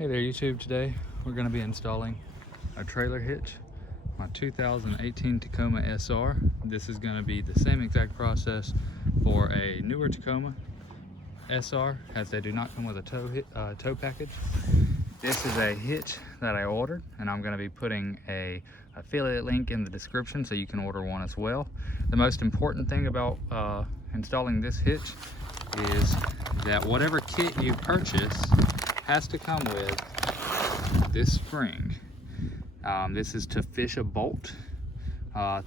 Hey there YouTube, today we're going to be installing a trailer hitch, my 2018 Tacoma SR. This is going to be the same exact process for a newer Tacoma SR, as they do not come with a tow package. This is a hitch that I ordered, and I'm going to be putting a affiliate link in the description so you can order one as well. The most important thing about installing this hitch is that whatever kit you purchase has to come with this spring. This is to fish a bolt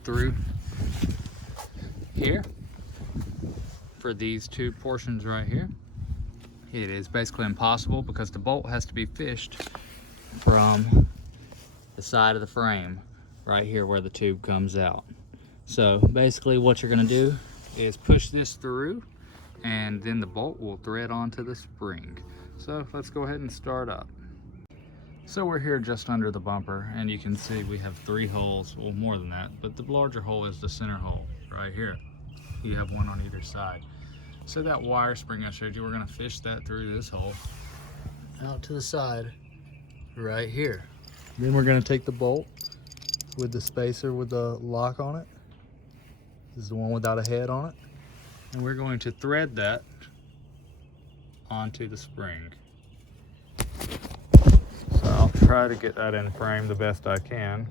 through here for these two portions right here. It is basically impossible because the bolt has to be fished from the side of the frame right here where the tube comes out. So basically what you're going to do is push this through, and then the bolt will thread onto the spring. So let's go ahead and start up. So we're here just under the bumper, and you can see we have 3 holes, well more than that, but the larger hole is the center hole right here. You have one on either side. So that wire spring I showed you, we're going to fish that through this hole out to the side right here. Then we're going to take the bolt with the spacer with the lock on it. This is the one without a head on it. And we're going to thread that onto the spring. So I'll try to get that in frame the best I can.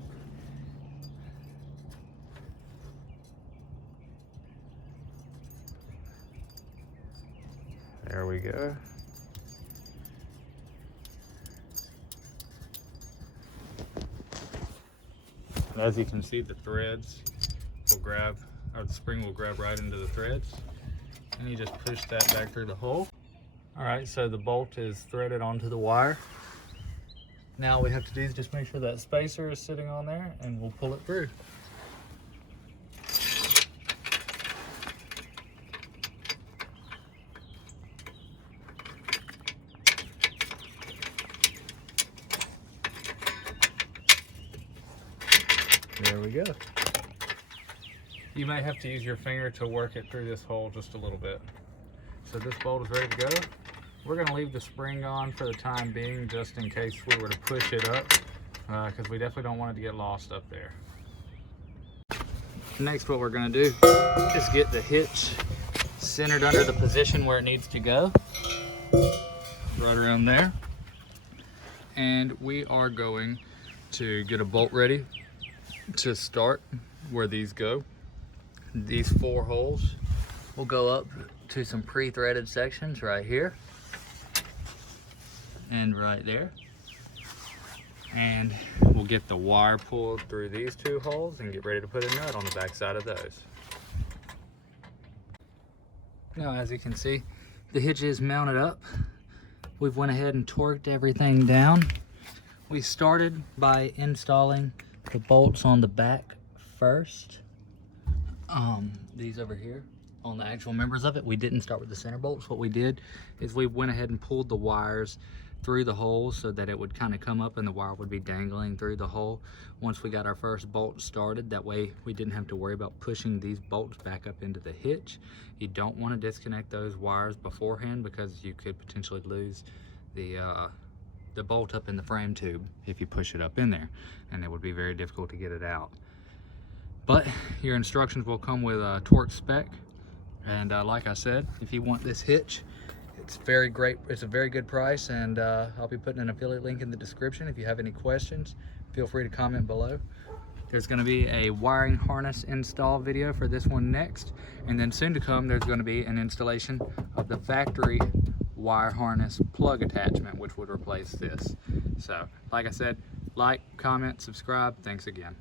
There we go. And as you can see, the threads will grab, or the spring will grab right into the threads. And you just push that back through the hole. All right, so the bolt is threaded onto the wire. Now all we have to do is just make sure that spacer is sitting on there, and we'll pull it through. There we go. You may have to use your finger to work it through this hole just a little bit. So this bolt is ready to go. We're going to leave the spring on for the time being, just in case we were to push it up, because we definitely don't want it to get lost up there. Next, what we're going to do is get the hitch centered under the position where it needs to go, right around there. And we are going to get a bolt ready to start where these go. These 4 holes will go up to some pre-threaded sections right here and right there, and we'll get the wire pulled through these 2 holes and get ready to put a nut on the back side of those. Now, as you can see, the hitch is mounted up. We've went ahead and torqued everything down. We started by installing the bolts on the back first. These over here on the actual members of it. We didn't start with the center bolts. What we did is we went ahead and pulled the wires through the holes so that it would kind of come up and the wire would be dangling through the hole once we got our first bolt started. That way we didn't have to worry about pushing these bolts back up into the hitch. You don't want to disconnect those wires beforehand, because you could potentially lose the bolt up in the frame tube if you push it up in there, and it would be very difficult to get it out. But your instructions will come with a torque spec, and like I said, if you want this hitch, it's very great. It's a very good price, and I'll be putting an affiliate link in the description. If you have any questions, feel free to comment below. There's going to be a wiring harness install video for this one next, and then soon to come there's going to be an installation of the factory wire harness plug attachment, which would replace this. So like I said, like, comment, subscribe. Thanks again.